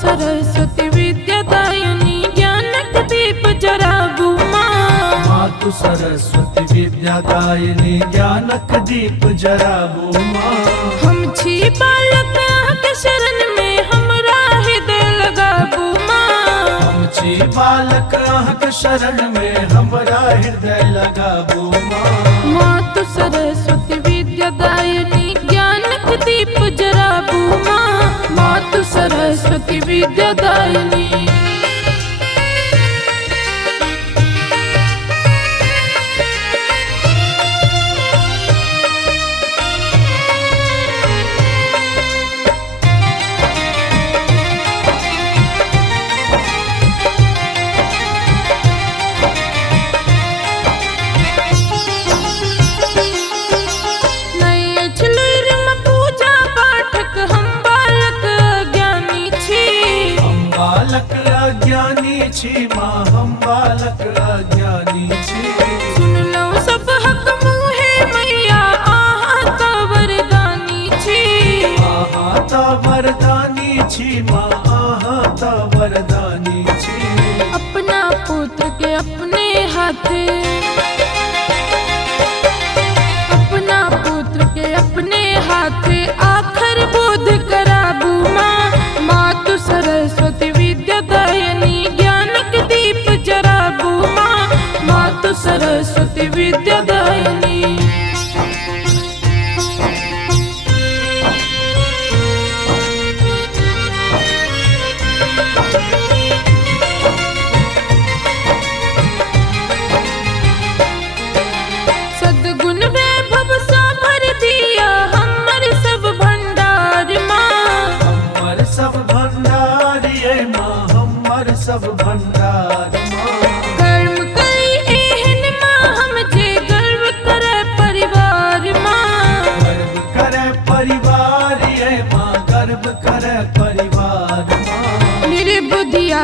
सरस्वती विद्यादायिनी ज्ञानक दीप जराबू माँ। मातु सरस्वती विद्यादायिनी ज्ञानक दीप जराबू माँ। हम छी बालक के शरण में हमरा हृदय लगाबू माँ। हम छी बालक के शरण में हमरा हृदय लगाबू माँ। मातु सरस्वती विद्यादायिनी ज्ञानक दीप जराबू माँ। मातु सरस्वती विद्यादायिनी। अज्ञानी छी माँ हम बालक अज्ञानी छी। सुन लो सब हक मुहे मैया आहा तो वरदानी छी। आहा तो वरदानी छी माँ आहा तो वरदानी छी। अपना पुत्र के अपने हाथे, अपना पुत्र के अपने हाथे आखर बोध कराबू माँ। मातु सरस्वती विद्यादायिनी ज्ञानक दीप जराबू माँ। मातु सरस्वती विद्यादायिनी। सद्गुण वैभव सा भर दिया हमर सब भंडार माँ। हमर सब भंडार ये माँ हमर सब भंडार माँ। कर्म करी एहन माँ हम जे गर्व करे परिवार माँ। गर्व करे परिवार ये माँ गर्व करे परिवार माँ। निर्बुद्धिया